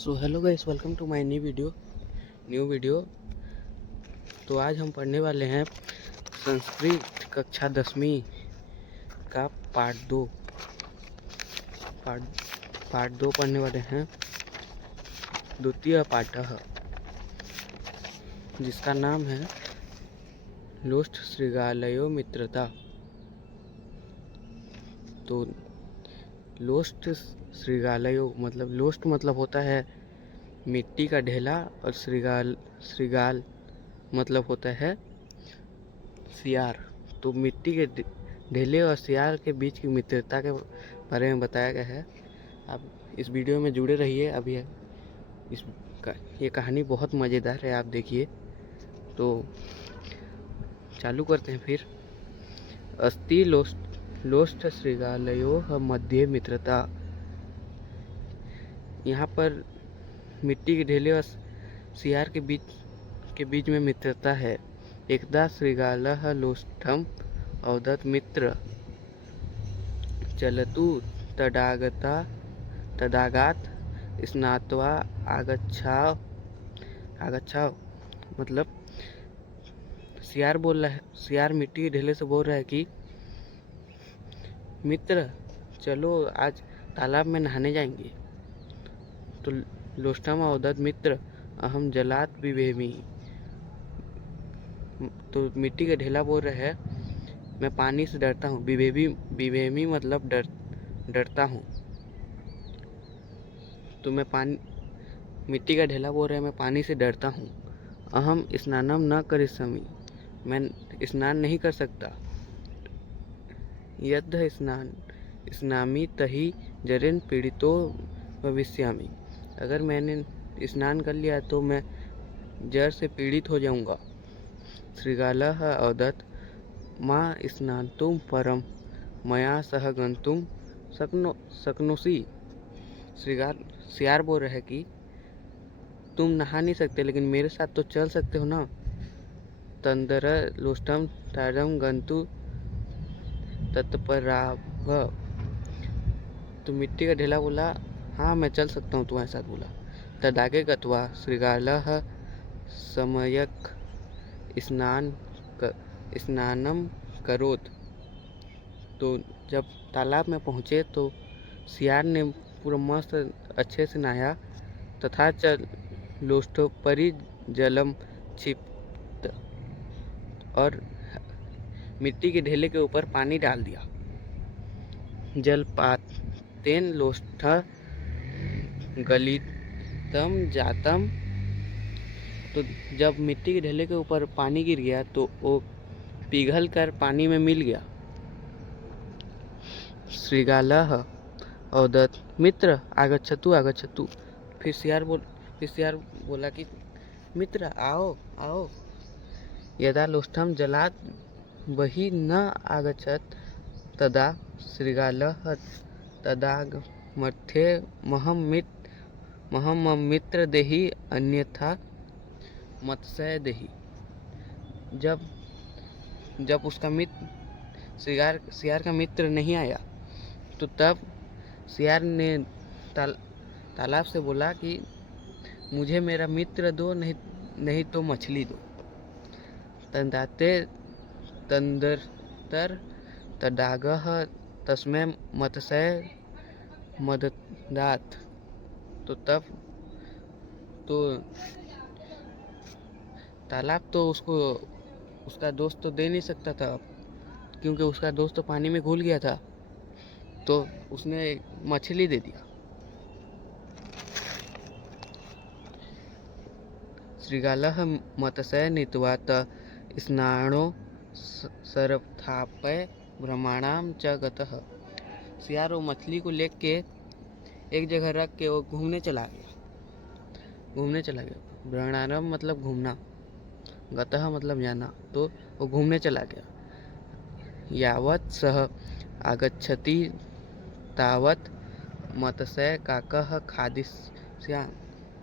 So hello guys, welcome to my new video. तो आज हम पढ़ने वाले हैं संस्कृत कक्षा 10वीं का पार्ट पार्ट 2 पढ़ने वाले हैं। द्वितीय पाठः, जिसका नाम है लोष्ट शृगालयो मित्रता। तो लोष्ट शृगालयो मतलब लोष्ट मतलब होता है मिट्टी का ढेला, और श्रृगाल मतलब होता है सियार। तो मिट्टी के ढेले और सियार के बीच की मित्रता के बारे में बताया गया है। आप इस वीडियो में जुड़े रहिए। अभी ये कहानी बहुत मज़ेदार है, आप देखिए। तो चालू करते हैं फिर। अस्ति लोष्ट शृगालयोः मध्ये मित्रता। यहाँ पर मिट्टी के ढेले और सियार के बीच में मित्रता है। एकदा शृगालः लोष्टम् अवदत् मित्र चलतु तडागात् स्नात्वा आगच्छाव। मतलब सियार मिट्टी के ढेले से बोल रहा है कि मित्र चलो आज तालाब में नहाने जाएंगे। तो लोष्टम अवदत् मित्र अहम जलात् बिभेमि। तो मिट्टी का ढेला बोल रहा है मैं पानी से डरता हूँ। बिभेमी मतलब डरता हूँ। तो मिट्टी का ढेला बोल रहा है मैं पानी से डरता हूँ। अहम स्नानम न करिष्यामि, मैं स्नान नहीं कर सकता। यद् स्नामि तहि जरेन पीड़ितो भविष्यामि, अगर मैंने स्नान कर लिया तो मैं जर से पीड़ित हो जाऊंगा। शृगालः अवदत् मा स्नातुं परं मया सह गन्तुं शक्नोषि। सियार बोल रहा है कि तुम नहा नहीं सकते, लेकिन मेरे साथ तो चल सकते हो ना। तंदर लोष्टम तारम गंतु तत्पराव। तो मिट्टी का ढेला बोला हाँ मैं चल सकता हूँ तुम्हारे साथ। बोला तदागे गत्वा शृगालः सम्यक् स्नानं करोत्। तो जब तालाब में पहुँचे तो सियार ने पूरा मस्त अच्छे से नहाया। तथा च लोष्टोपरि जलम क्षिप्त, और मिट्टी के ढेले के ऊपर पानी डाल दिया। जलपातेन लोष्टः गलितम जातम। तो जब मिट्टी के ढेले के ऊपर पानी गिर गया तो वो पिघल कर पानी में मिल गया। शृगालः अवदत् मित्र आगच्छतु। फिर सियार बोला कि मित्र आओ आओ। यदा लोष्टम जलात् बहिः न आगच्छत् तदा शृगालः तदागमर्थे मम मित्र देहि अन्यथा मत्स्य देहि। जब उसका मित्र सियार का मित्र नहीं आया तो तब सियार ने तालाब से बोला कि मुझे मेरा मित्र दो, नहीं तो मछली दो। तंदाते तंदर तडागः तस्मै मत्स्य मददात्। तो तब तो तालाब तो उसका दोस्त तो दे नहीं सकता था, क्योंकि उसका दोस्त तो पानी में घुल गया था। तो उसने मछली दे दिया। शृगालः मत्स्य नीत्वा स्नानो सरथापय भ्रमणाम च गतः। सियार वो मछली को लेके एक जगह रख के वो घूमने चला गया। भ्रमणारम मतलब घूमना, गतः मतलब जाना। तो वो घूमने चला गया। यावत् सः आगच्छति तावत् मत्स्य काकः खादिष्याम।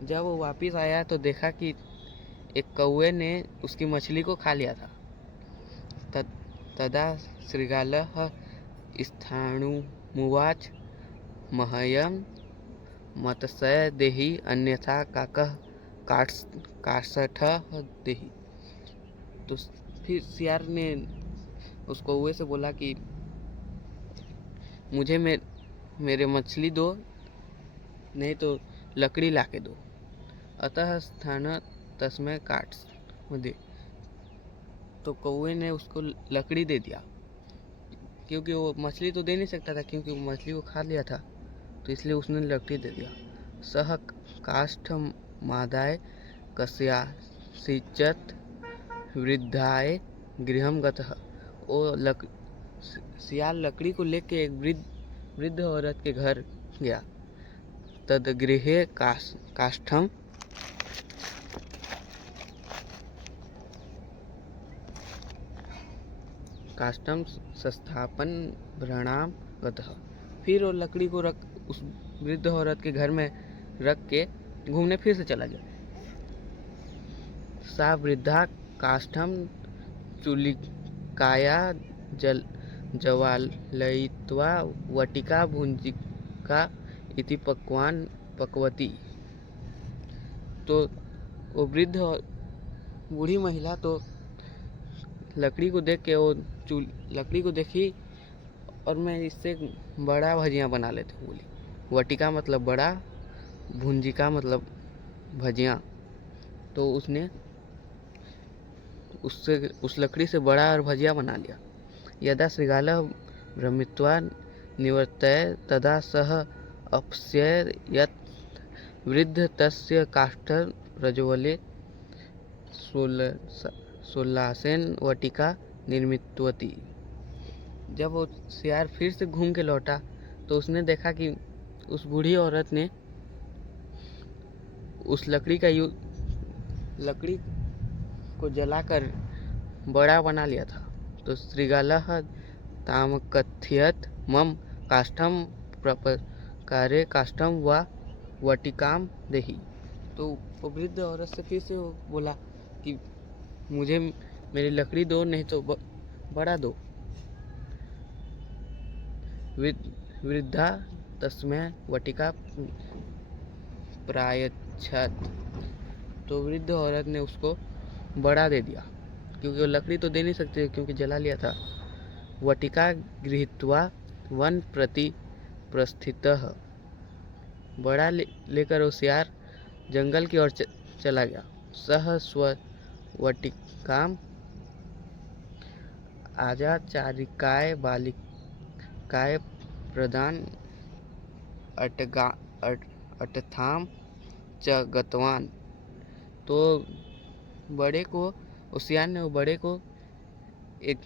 जब वो वापिस आया तो देखा कि एक कौवे ने उसकी मछली को खा लिया था। तदा शृगालः स्थाणुमुवाच मह्यं मत्स्य देहि अन्यथा काकः काष्ठः देहि। तो फिर सियार ने उस कौवे से बोला कि मुझे मेरे मछली दो, नहीं तो लकड़ी लाके दो। अतः स्थान तस्मै काट दे। तो कौवे ने उसको लकड़ी दे दिया, क्योंकि वो मछली तो दे नहीं सकता था, क्योंकि वो मछली को खा लिया था, तो इसलिए उसने लकड़ी दे दिया। सह काष्ठ मादाय कस्याचित् वृद्धाय गृहं गतः। वो सियाल लकड़ी को लेके एक वृद्ध औरत के घर गया। तद गृहे काष्ठम संस्थापन भ्रणाम गतः। फिर वो लकड़ी को उस वृद्ध औरत के घर में रख के घूमने फिर से चला गया। सा वृद्धा काष्ठम चुलिकाया ज्वालयित्वा वटिका भुंजिका इति पक्वान पकवती। तो वो वृद्ध बूढ़ी महिला तो लकड़ी को देख के वो लकड़ी को देखी, और मैं इससे बड़ा भजिया बना लेती हूँ बोली। वटिका मतलब बड़ा, भुंजिका मतलब भजिया। तो उसने उस लकड़ी से बड़ा और भजिया बना लिया। यदा श्रृगालः भ्रमित्वा निवर्तय तदा सः अपश्यत् यत् वृद्ध तस्य काष्ठं रज्ज्वले सोल्लासेन वटिका निर्मितवती। जब वो सियार फिर से घूम के लौटा तो उसने देखा कि उस बूढ़ी औरत ने उस लकड़ी को जलाकर बड़ा बना लिया था। तो श्रृगालः ताम कथयत् मम काष्ठं प्रपकारे काष्ठं वा वटिकाम देहि। तो वो वृद्ध औरत से फिर से वो बोला कि मुझे मेरी लकड़ी दो, नहीं तो बड़ा दो। वृद्धा तस्मै वटिका प्रायच्छत्। तो वृद्ध औरत ने उसको बड़ा दे दिया, क्योंकि वो लकड़ी तो दे नहीं सकती, क्योंकि जला लिया था। वटिका गृहीत्वा वन प्रति प्रस्थितः। बड़ा लेकर होशियार जंगल की ओर चला गया। सह स्व वटिकाम आजाचारिकाय बालिकाय प्रदान अटथाम च गतवान। तो बड़े को होशियार ने वो बड़े को एक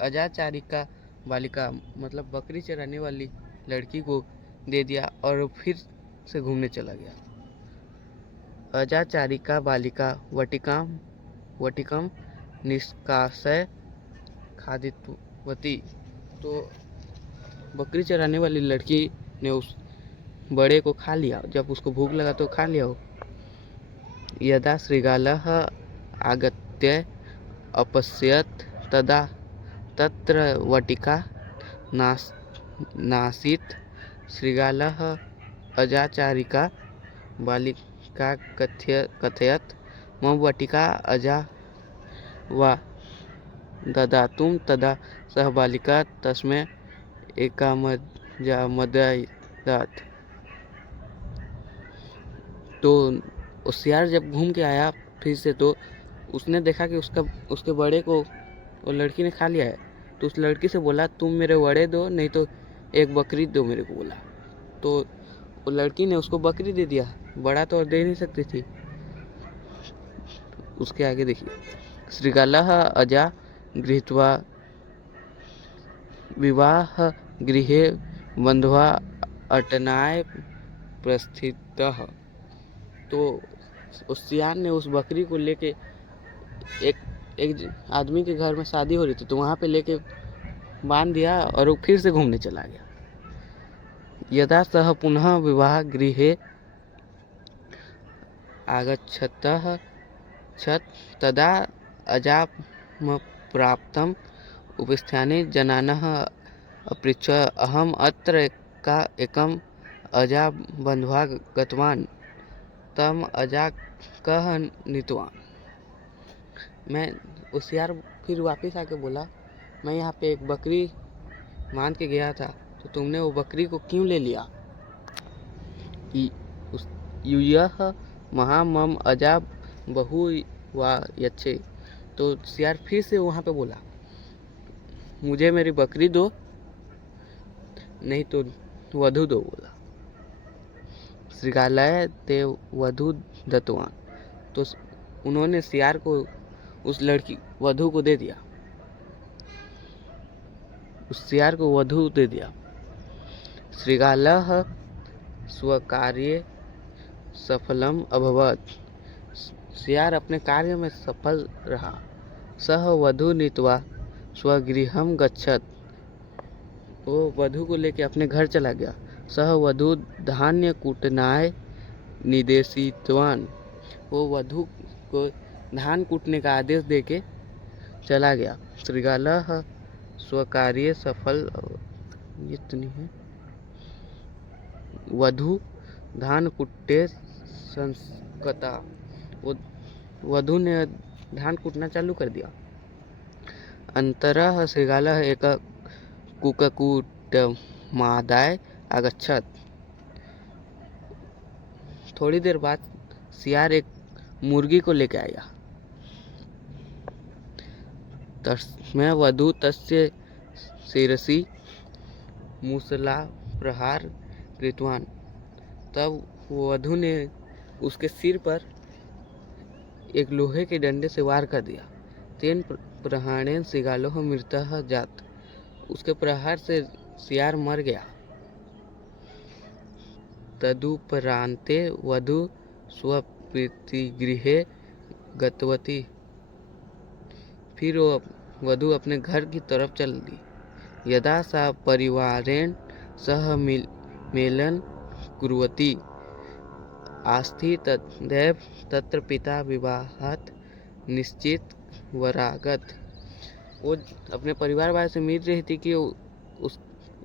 अजाचारिका बालिका मतलब बकरी चराने वाली लड़की को दे दिया, और फिर से घूमने चला गया। अजाचारिका बालिका वटिकम निष्कासय खादितवती। तो बकरी चराने वाली लड़की ने उस बड़े को खा लिया। जब उसको भूख लगा तो खा लिया वो। यदा श्रृगालः आगत्य अपश्यत् तदा तत्र वटिका नासीत्। श्रृगालः अजाचारिका बालिका कथयत् मम वटिका अजा वा ददातुं। तदा सह बालिका तस्मै एकामजामदयत्। तो होशियार जब घूम के आया फिर से, तो उसने देखा कि उसके बड़े को वो लड़की ने खा लिया है। तो उस लड़की से बोला तुम मेरे बड़े दो, नहीं तो एक बकरी दो मेरे को बोला। तो वो लड़की ने उसको बकरी दे दिया, बड़ा तो और दे नहीं सकती थी। उसके आगे देखिए, श्रृगालः अजा गृहीत्वा विवाह गृहे बंध्वा अटनाय प्रस्थितः। तो उस सियार ने उस बकरी को लेके एक आदमी के घर में शादी हो रही थी, तो वहाँ पे लेके बांध दिया और वो फिर से घूमने चला गया। यदा सह पुनः विवाह गृहे आगच्छतः तदा अजामप्राप्तम् उपस्थाने जनानः अपृच्छ अहम् अत्र एकम् अजा बंध्वा गतवान तम अजा कह नीतवान। मैं होशियार फिर वापस आके बोला, मैं यहाँ पे एक बकरी मान के गया था, तो तुमने वो बकरी को क्यों ले लिया? यह महामम अजा बहु वा यच्छे। तो सियार फिर से वहाँ पे बोला, मुझे मेरी बकरी दो, नहीं तो वधु दो। बोला श्रीगालय ते वधु दत्तवान। तो उन्होंने सियार को उस लड़की वधु को दे दिया, उस सियार को वधु दे दिया। श्रीगालः स्वकार्ये सफलम अभवत। सियार अपने कार्य में सफल रहा। सह वधु नीत्वा स्वगृहम गच्छत। वो वधु को लेके अपने घर चला गया। सह वधु धान्य कूटनाय निदेशितवान। वो वधु को धान कूटने का आदेश देके चला गया। श्रीगालः स्वकार्य सफल, ये तो नहीं है। वधु धान कुट्टे संस्कता। वो वधु ने धान कूटना चालू कर दिया। अंतरः श्रीगालः एक कुक्कुटमादाय आगच्छत। थोड़ी देर बाद सियार एक मुर्गी को लेके आया। तस्मै वधु तस्य शिरसि मूसला प्रहार कृतवान। तब वधु ने उसके सिर पर एक लोहे के डंडे से वार कर दिया। तेन प्रहारेण श्रीगालः मृतः जात। उसके प्रहार से सियार मर गया। तदुपरान्ते वधु स्वप्रीतिगृहे गतवती। फिर वो वधु अपने घर की तरफ चल दी। यदा सा परिवारेण सह मेलन कुर्वती आस्थि तदैव तत्र पिता विवाहात् निश्चित वरागत। वो अपने परिवार वाले से मिल रही थी कि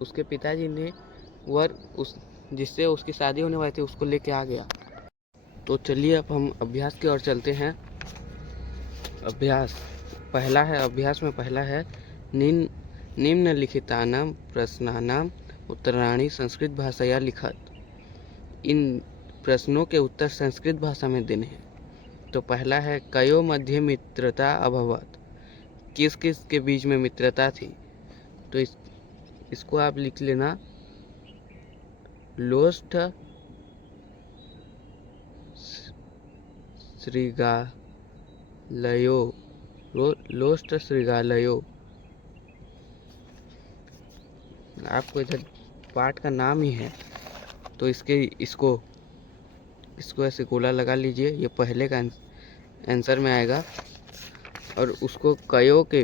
उसके पिताजी ने वर जिससे उसकी शादी होने वाली थी उसको लेके आ गया। तो चलिए अब हम अभ्यास की ओर चलते हैं। अभ्यास में पहला है निम्नलिखितानां प्रश्नानां उत्तराणि संस्कृत भाषाया लिखत। इन प्रश्नों के उत्तर संस्कृत भाषा में देने हैं। तो पहला है, कयो मध्ये मित्रता अभवत। किस किस के बीच में मित्रता थी? तो इसको आप लिख लेना, लोष्ठ श्रीगालयो। लोष्ठ श्रीगालयो। आपको इधर पाठ का नाम ही है, तो इसको ऐसे गोला लगा लीजिए। ये पहले का आंसर में आएगा और उसको कयो के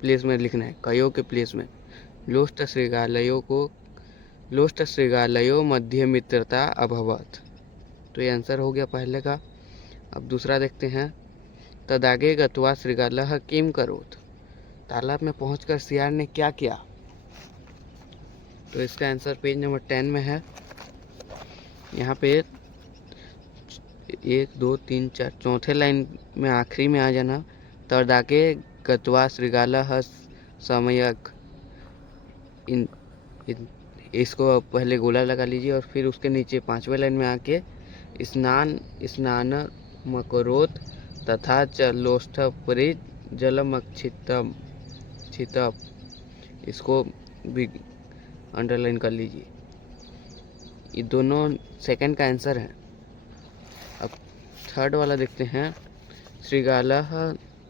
प्लेस में लिखना है। कयो के प्लेस में लोष्ठ श्रीगालयो मध्य मित्रता अभवत। तो ये आंसर हो गया पहले का। अब दूसरा देखते हैं। तदागे गत्वा श्रीगालः किम करोत। तालाब में पहुंचकर सियार ने क्या किया? तो इसका आंसर पेज नंबर 10 में है। यहाँ पे 1 2 3 4 चौथे लाइन में आखिरी में आ जाना। तदागे गत्वा श्रीगालः सम्यक। इसको पहले गोला लगा लीजिए और फिर उसके नीचे 5वें लाइन में आके स्नान मकरोत तथा च लोष्ठपरि जलमक्षितम। इसको भी अंडरलाइन कर लीजिए। ये दोनों सेकंड का आंसर है। अब थर्ड वाला देखते हैं। श्रीगालः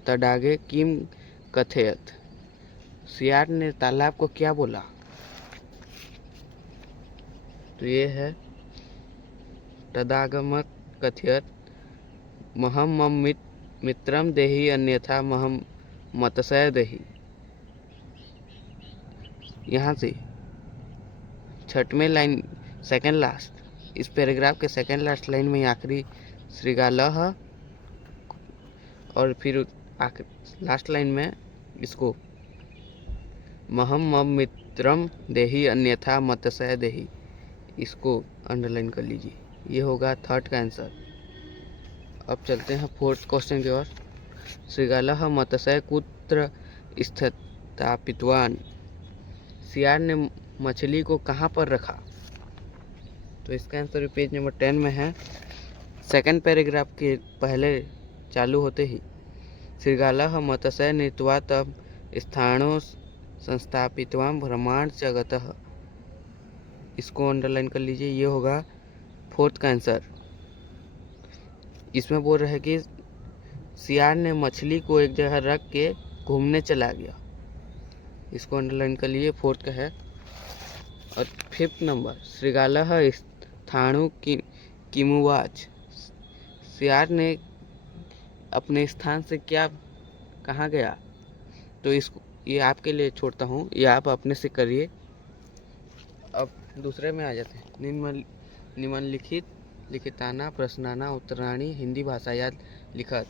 तडागे किम कथयत। सियार ने तालाब को क्या बोला? तो ये है, तदागमत कथयत महम मम मित्रम देहि अन्यथा महम मतसय देहि। यहाँ से 6वें लाइन सेकंड लास्ट, इस पैराग्राफ के सेकंड लास्ट लाइन में आखिरी श्रीगालः और फिर लास्ट लाइन में इसको महम मम मित्रम देहि अन्यथा मतसय देहि, इसको अंडरलाइन कर लीजिए, ये होगा थर्ड का आंसर। अब चलते हैं फोर्थ क्वेश्चन की ओर। श्रृगालः मत्स्य कुत्र स्थापितवान, सियार ने मछली को कहाँ पर रखा? तो इसका आंसर पेज नंबर 10 में है। सेकंड पैराग्राफ के पहले चालू होते ही श्रृगालः मत्स्य नीत्वा तब स्थाणो संस्थापितवान ब्रह्मांड जगतः, इसको अंडरलाइन कर लीजिए, ये होगा फोर्थ का आंसर। इसमें बोल रहे हैं कि सियार ने मछली को एक जगह रख के घूमने चला गया, इसको अंडरलाइन कर लीजिए, फोर्थ का है। और फिफ्थ नंबर, श्रृगालः स्थाणु किमुवाच, सियार ने अपने स्थान से क्या कहाँ गया? तो इसको ये आपके लिए छोड़ता हूँ, ये आप अपने से करिए। अब दूसरे में आ जाते हैं। निम्नलिखित लिखिताना प्रश्नाना उत्तराणी हिंदी भाषा या लिखत,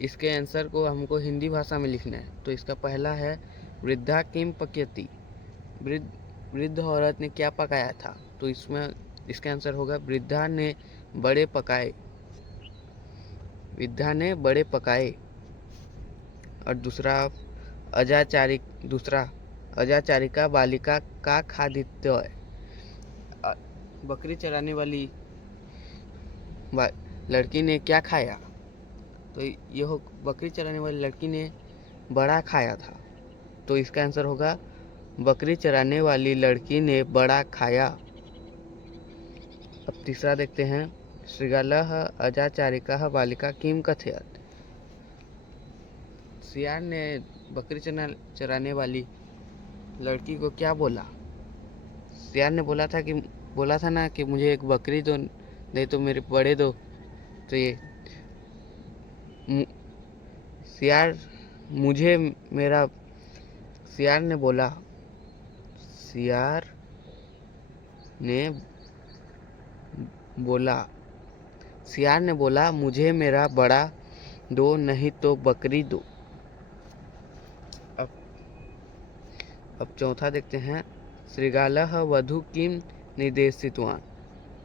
इसके आंसर को हमको हिंदी भाषा में लिखना है। तो इसका पहला है वृद्धा किम पक्यति, वृद्ध औरत ने क्या पकाया था? तो इसमें इसका आंसर होगा वृद्धा ने बड़े पकाए, वृद्धा ने बड़े पकाए। और दूसरा अजाचारिका बालिका का खादित्य है, बकरी चराने वाली लड़की ने क्या खाया? तो यह बकरी चराने वाली लड़की ने बड़ा खाया था, तो इसका आंसर होगा बकरी चराने वाली लड़की ने बड़ा खाया। अब तीसरा देखते हैं, श्रृगालः अजाचारिका बालिका किम कथयत, सियार ने बकरी चराने वाली लड़की को क्या बोला? सियार ने बोला था ना कि मुझे एक बकरी दो, नहीं तो मेरे बड़े दो। तो ये सियार ने बोला मुझे मेरा बड़ा दो, नहीं तो बकरी दो। अब चौथा देखते हैं, श्रृगालः वधू किम निर्देशितवान,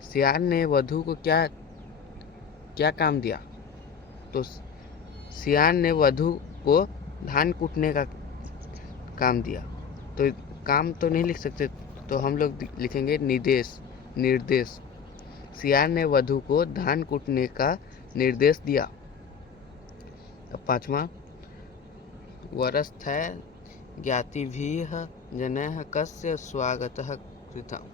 सियार ने वधू को क्या काम दिया? तो सियार ने वधू को धान कूटने का काम दिया। तो काम तो नहीं लिख सकते, तो हम लोग लिखेंगे निर्देश। सियार ने वधू को धान कूटने का निर्देश दिया। अब पांचवा, वरस्थै ज्ञातिभिः जनैः कस्य स्वागतः कृतम्,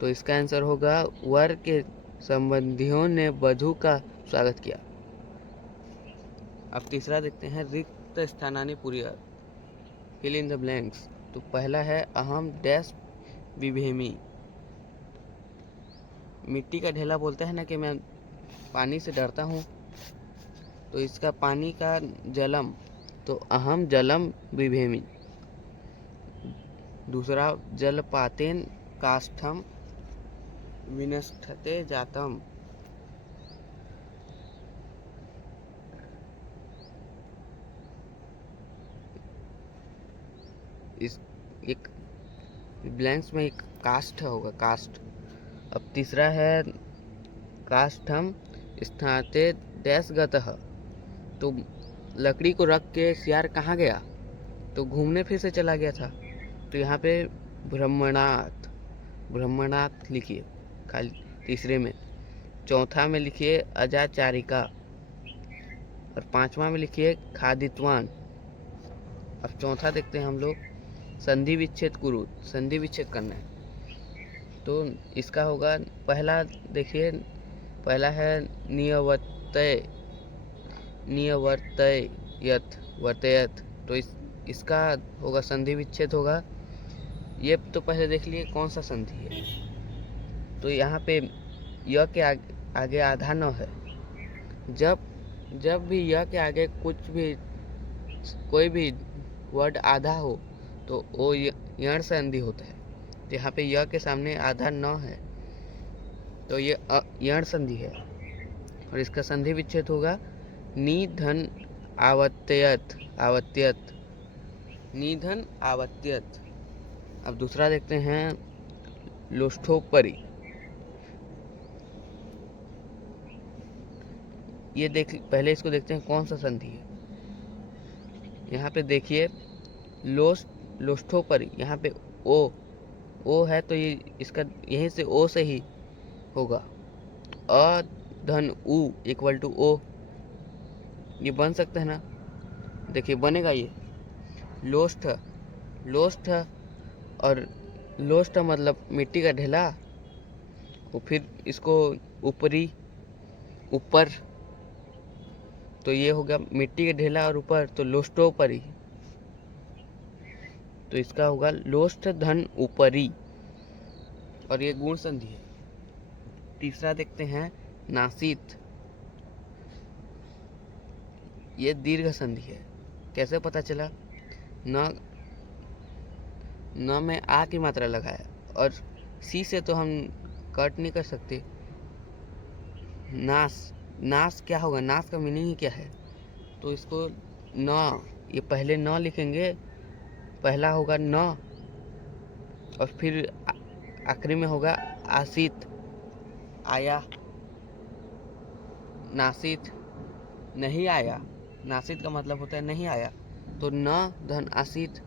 तो इसका आंसर होगा वर के संबंधियों ने वधू का स्वागत किया। अब तीसरा देखते हैं, रिक्त स्थानानि पूर्य, फिल इन द ब्लैंक्स। तो पहला है अहम डैश बिभेमी, मिट्टी का ढेला बोलता है ना कि मैं पानी से डरता हूँ, तो इसका पानी का जलम, तो अहम जलम बिभेमी। दूसरा, जलपातेन काष्ठम विनष्टते जातम, इस एक ब्लैंक्स में एक काष्ठ होगा, काष्ठ। अब तीसरा है काष्ठम स्थाते डैश गतः, तो लकड़ी को रख के सियार कहाँ गया? तो घूमने फिर से चला गया था। तो यहाँ पे ब्रह्मणात लिखिए खाली तीसरे में। चौथा में लिखिए अजाचारिका, और पांचवा में लिखिए खादित्वान। अब चौथा देखते हैं हम लोग, संधि विच्छेद कुरु, संधि विच्छेद करना है। तो इसका होगा, पहला देखिए, पहला है वर्तयत, तो इसका होगा संधि विच्छेद होगा। ये तो पहले देख लिए कौन सा संधि है। तो यहाँ पे य के आगे आधा न है। जब भी य के आगे कोई भी वर्ड आधा हो तो वो यण संधि होता है। तो यहाँ पे य के सामने आधा न है, तो ये यण संधि है, और इसका संधि विच्छेद होगा निधन आवत्यत, निधन आवत्यत। अब दूसरा देखते हैं लोस्टोपरी। ये पहले इसको देखते हैं कौन सा संधि है। यहाँ पे देखिए लोस्टोपरी, यहाँ पे ओ है तो ये इसका यहीं से ओ से ही होगा। अ धन उ इक्वल टू ओ, ये बन सकता है ना, देखिए बनेगा ये लोस्ट और लोस्ट मतलब मिट्टी का ढेला, और फिर इसको ऊपरी ऊपर, तो ये हो गया मिट्टी का ढेला और ऊपर, तो लोस्टोपरी, तो इसका होगा लोस्ट धन ऊपरी, और ये गुण संधि है। तीसरा देखते हैं नासित। ये दीर्घ संधि है। कैसे पता चला? न में आ की मात्रा लगाया, और सी से तो हम कट नहीं कर सकते। नास क्या होगा? नास का मीनिंग ही क्या है? तो इसको न, ये पहले न लिखेंगे, पहला होगा न, और फिर आखिरी में होगा आसित, आया। नासित नहीं आया, नासित का मतलब होता है नहीं आया, तो न धन आसित,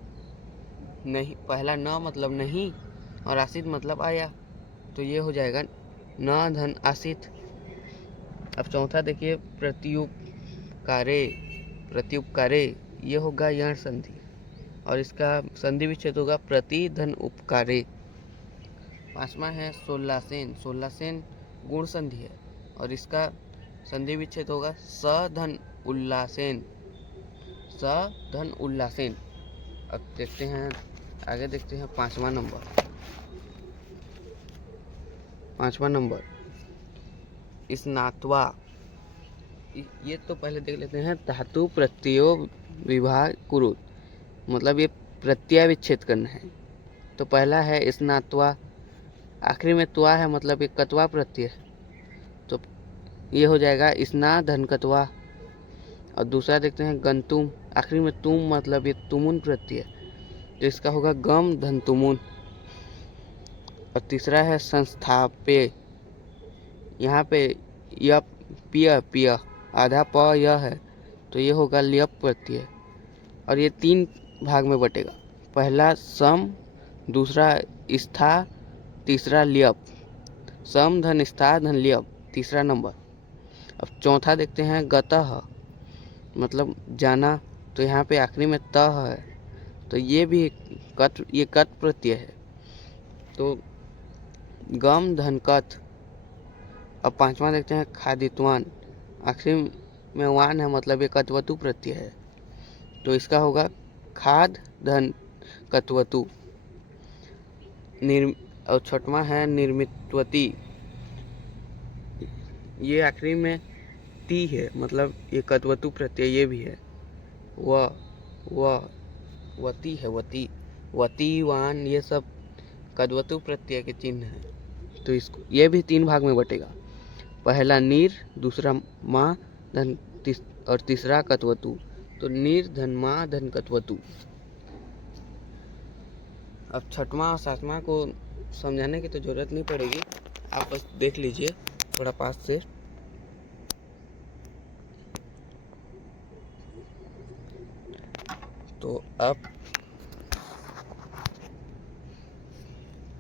नहीं, पहला न मतलब नहीं और आसित मतलब आया, तो ये हो जाएगा न धन आसित। अब चौथा देखिए प्रत्युपकारे, ये होगा यण संधि, और इसका संधि विच्छेद होगा प्रति धन उपकारे। पांचवा है सोल्लासेन गुण संधि है, और इसका संधि विच्छेद होगा स धन उल्लासेन। अब देखते हैं आगे, देखते हैं पांचवा नंबर स्नात्वा। ये तो पहले देख लेते हैं धातु प्रत्ययो विभाग कुरुत, मतलब ये प्रत्यय विच्छेद करना है। तो पहला है स्नात्वा, आखिरी में त्वा है, मतलब ये कत्वा प्रत्यय, तो ये हो जाएगा स्ना धन कत्वा। और दूसरा देखते हैं गंतुम, आखिरी में तुम, मतलब ये तुमुन प्रत्यय, तो इसका होगा गम धन तुमुन। और तीसरा है संस्थापे, यहाँ पे य पिय आधा प यह है, तो ये होगा ल्यप प्रत्यय। और ये तीन भाग में बटेगा, पहला सम, दूसरा स्था, तीसरा ल्यप। सम धन स्था धन ल्यप, तीसरा नंबर। अब चौथा देखते हैं गतः, मतलब जाना, तो यहाँ पे आखिरी में त है, तो ये भी कत प्रत्यय है, तो गम धन कथ। अब पांचवा देखते हैं खादित्वान, आखिरी में वान है, मतलब ये कत्वतु प्रत्यय है, तो इसका होगा खाद धन कत्वतु। और छठवां है निर्मित्वती, ये आखिरी में ती है, मतलब ये कत्वतु प्रत्यय ये भी है। वती है, वती वान, ये सब कत्वतु प्रत्यय के चिन्ह है, तो इसको ये भी तीन भाग में बटेगा, पहला नीर, दूसरा माँ धन और तीसरा कत्वतु, तो नीर धन माँ धन कत्वतु। अब छठवां और सातवां को समझाने की तो जरूरत नहीं पड़ेगी, आप बस देख लीजिए थोड़ा पास से। तो अब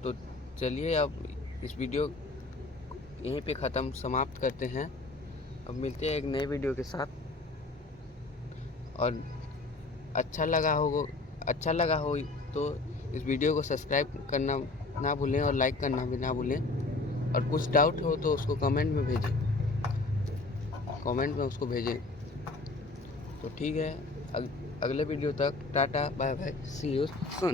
तो चलिए अब इस वीडियो यहीं पे ख़त्म समाप्त करते हैं। अब मिलते हैं एक नए वीडियो के साथ, और अच्छा लगा हो तो इस वीडियो को सब्सक्राइब करना ना भूलें और लाइक करना भी ना भूलें, और कुछ डाउट हो तो उसको कमेंट में उसको भेजें। तो ठीक है, अगले वीडियो तक tata bye bye, see you soon.